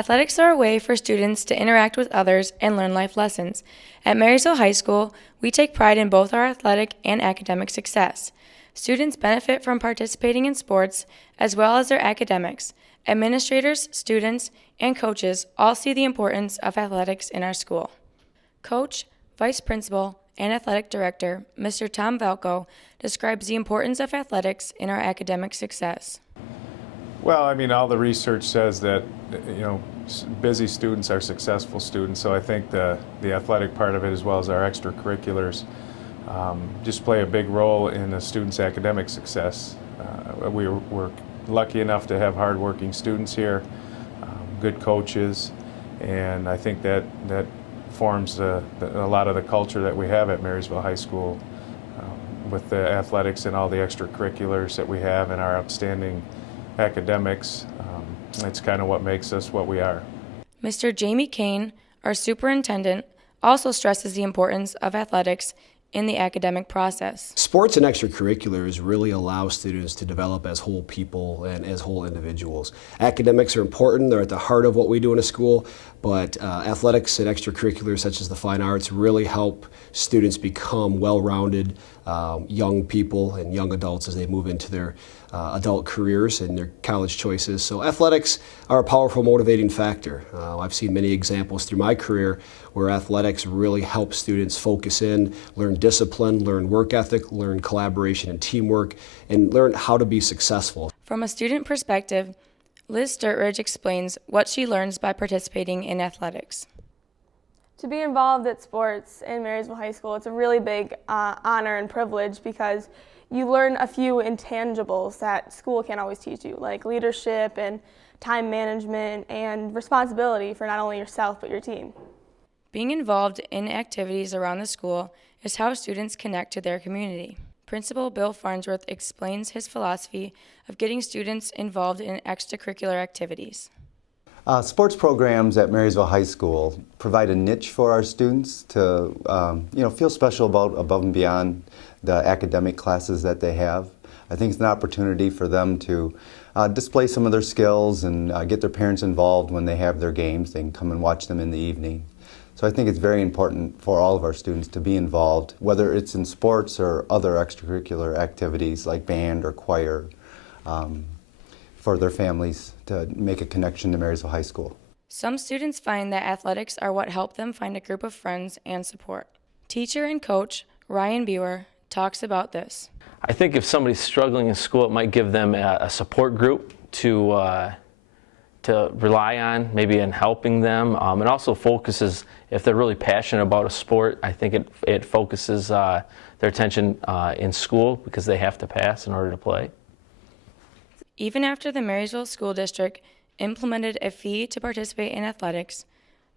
Athletics are a way for students to interact with others and learn life lessons. At Marysville High School, we take pride in both our athletic and academic success. Students benefit from participating in sports as well as their academics. Administrators, students, and coaches all see the importance of athletics in our school. Coach, Vice Principal, and Athletic Director, Mr. Tom Valco, describes the importance of athletics in our academic success. Well, I mean, all the research says that, busy students are successful students, so I think the athletic part of it, as well as our extracurriculars, just play a big role in a student's academic success. We're lucky enough to have hardworking students here, good coaches, and I think that forms a lot of the culture that we have at Marysville High School, with the athletics and all the extracurriculars that we have and our outstanding academics. It's kind of what makes us what we are. Mr. Jamie Kane, our superintendent, also stresses the importance of athletics in the academic process. Sports and extracurriculars really allow students to develop as whole people and as whole individuals. Academics are important, they're at the heart of what we do in a school, but athletics and extracurriculars such as the fine arts really help students become well-rounded young people and young adults as they move into their adult careers and their college choices. So athletics are a powerful motivating factor. I've seen many examples through my career where athletics really help students focus in, learn discipline, learn work ethic, learn collaboration and teamwork, and learn how to be successful. From a student perspective, Liz Sturtridge explains what she learns by participating in athletics. To be involved at sports in Marysville High School, it's a really big honor and privilege because you learn a few intangibles that school can't always teach you, like leadership and time management and responsibility for not only yourself but your team. Being involved in activities around the school is how students connect to their community. Principal Bill Farnsworth explains his philosophy of getting students involved in extracurricular activities. Sports programs at Marysville High School provide a niche for our students to feel special about above and beyond the academic classes that they have. I think it's an opportunity for them to display some of their skills and get their parents involved when they have their games. They can come and watch them in the evening. So I think it's very important for all of our students to be involved, whether it's in sports or other extracurricular activities like band or choir, for their families to make a connection to Marysville High School. Some students find that athletics are what help them find a group of friends and support. Teacher and coach Ryan Buer talks about this. I think if somebody's struggling in school, it might give them a support group to rely on, maybe in helping them. It also focuses, if they're really passionate about a sport, I think it focuses their attention in school because they have to pass in order to play. Even after the Marysville School District implemented a fee to participate in athletics,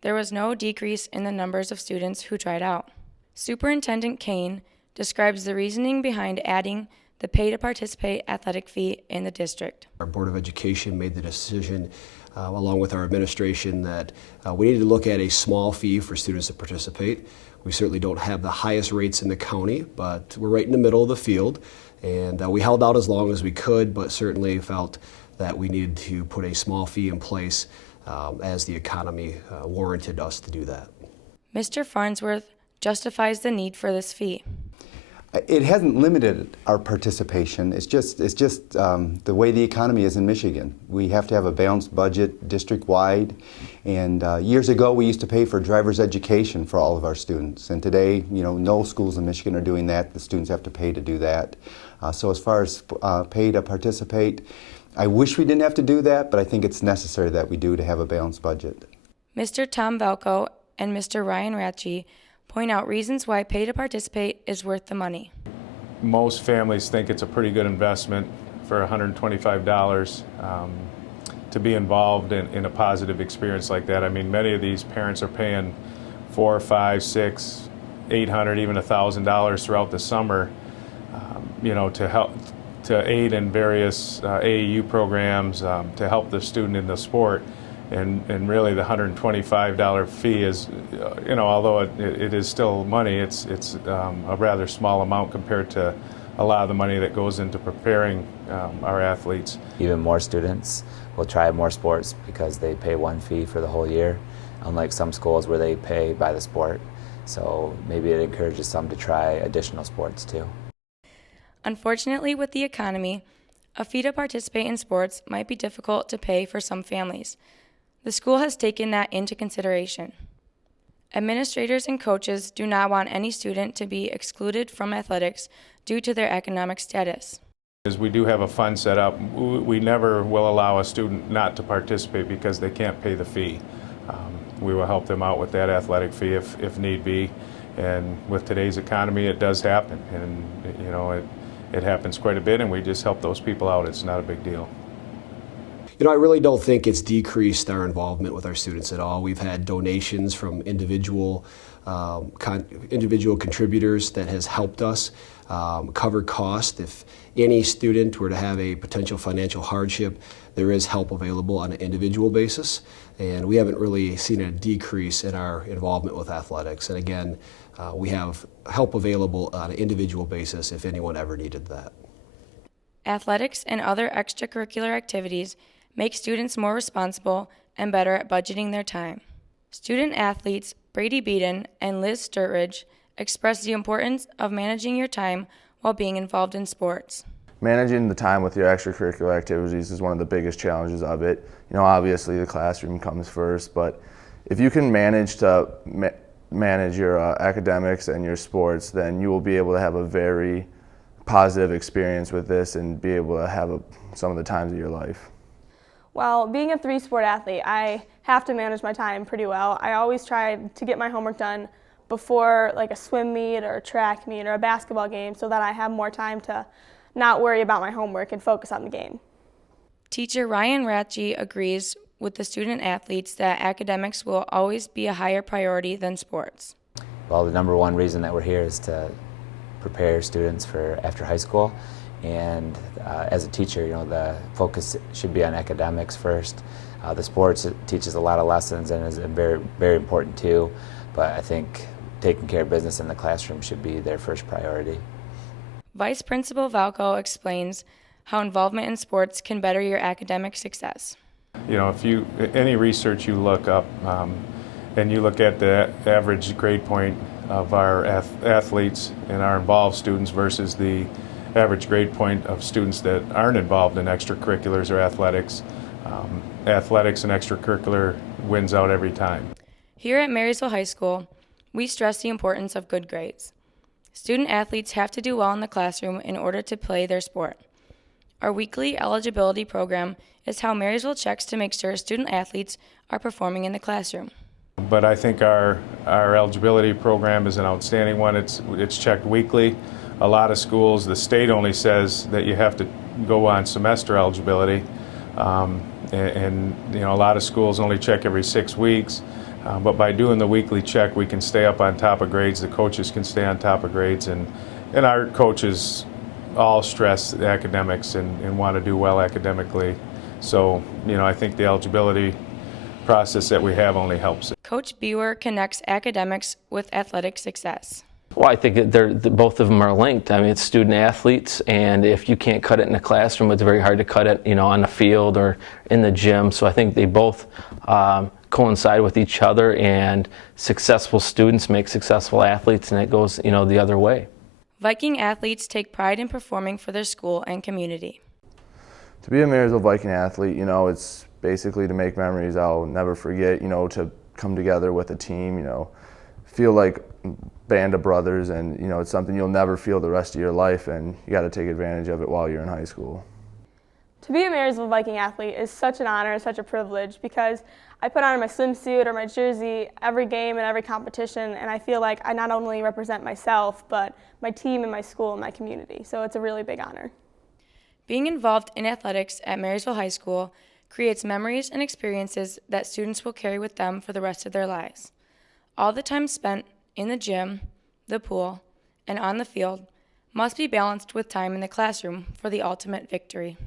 there was no decrease in the numbers of students who tried out. Superintendent Kane describes the reasoning behind adding the pay-to-participate athletic fee in the district. Our Board of Education made the decision, along with our administration, that we needed to look at a small fee for students to participate. We certainly don't have the highest rates in the county, but we're right in the middle of the field. And we held out as long as we could, but certainly felt that we needed to put a small fee in place as the economy warranted us to do that. Mr. Farnsworth justifies the need for this fee. It hasn't limited our participation. It's just the way the economy is in Michigan. We have to have a balanced budget district-wide. And years ago, we used to pay for driver's education for all of our students. And today, no schools in Michigan are doing that. The students have to pay to do that. So as far as pay to participate, I wish we didn't have to do that, but I think it's necessary that we do to have a balanced budget. Mr. Tom Valco and Mr. Ryan Ratchie point out reasons why pay to participate is worth the money. Most families think it's a pretty good investment for $125 to be involved in a positive experience like that. I mean, many of these parents are paying $400, $500, $600, $800, even $1,000 throughout the summer, to help to aid in various AAU programs to help the student in the sport. And really the $125 fee is, although it is still money, it's a rather small amount compared to a lot of the money that goes into preparing our athletes. Even more students will try more sports because they pay one fee for the whole year, unlike some schools where they pay by the sport. So maybe it encourages some to try additional sports too. Unfortunately, with the economy, a fee to participate in sports might be difficult to pay for some families. The school has taken that into consideration. Administrators and coaches do not want any student to be excluded from athletics due to their economic status. As we do have a fund set up, we never will allow a student not to participate because they can't pay the fee. We will help them out with that athletic fee if need be. And with today's economy, it does happen. And you know, it happens quite a bit, and we just help those people out. It's not a big deal. You know, I really don't think it's decreased our involvement with our students at all. We've had donations from individual contributors that has helped us cover costs. If any student were to have a potential financial hardship, there is help available on an individual basis, and we haven't really seen a decrease in our involvement with athletics. And again, we have help available on an individual basis if anyone ever needed that. Athletics and other extracurricular activities make students more responsible and better at budgeting their time. Student athletes Brady Beaton and Liz Sturridge express the importance of managing your time while being involved in sports. Managing the time with your extracurricular activities is one of the biggest challenges of it. You know, obviously the classroom comes first, but if you can manage to manage your academics and your sports, then you will be able to have a very positive experience with this and be able to have some of the times of your life. Well, being a three-sport athlete, I have to manage my time pretty well. I always try to get my homework done before like a swim meet or a track meet or a basketball game so that I have more time to not worry about my homework and focus on the game. Teacher Ryan Ratchey agrees with the student athletes that academics will always be a higher priority than sports. Well, the number one reason that we're here is to prepare students for after high school. And as a teacher, you know, the focus should be on academics first. The sports teaches a lot of lessons and is very, very important too. But I think taking care of business in the classroom should be their first priority. Vice Principal Valco explains how involvement in sports can better your academic success. You know, any research you look up and you look at the average grade point of our athletes and our involved students versus the average grade point of students that aren't involved in extracurriculars or athletics, athletics and extracurricular wins out every time. Here at Marysville High School, we stress the importance of good grades. Student athletes have to do well in the classroom in order to play their sport. Our weekly eligibility program is how Marysville checks to make sure student athletes are performing in the classroom. But I think our eligibility program is an outstanding one. It's checked weekly. A lot of schools, the state only says that you have to go on semester eligibility, and you know, a lot of schools only check every 6 weeks. But by doing the weekly check, we can stay up on top of grades. The coaches can stay on top of grades, and our coaches all stress academics and want to do well academically. So, you know, I think the eligibility process that we have only helps it. Coach Bewer connects academics with athletic success. Well, I think both of them are linked. I mean, it's student athletes, and if you can't cut it in the classroom, it's very hard to cut it, you know, on the field or in the gym. So I think they both coincide with each other, and successful students make successful athletes, and it goes, you know, the other way. Viking athletes take pride in performing for their school and community. To be a Marysville Viking athlete, you know, it's basically to make memories I'll never forget, you know, to come together with a team, you know, feel like a band of brothers, and, you know, it's something you'll never feel the rest of your life, and you got to take advantage of it while you're in high school. To be a Marysville Viking athlete is such an honor and such a privilege because I put on my swimsuit or my jersey every game and every competition, and I feel like I not only represent myself, but my team and my school and my community. So it's a really big honor. Being involved in athletics at Marysville High School creates memories and experiences that students will carry with them for the rest of their lives. All the time spent in the gym, the pool, and on the field must be balanced with time in the classroom for the ultimate victory.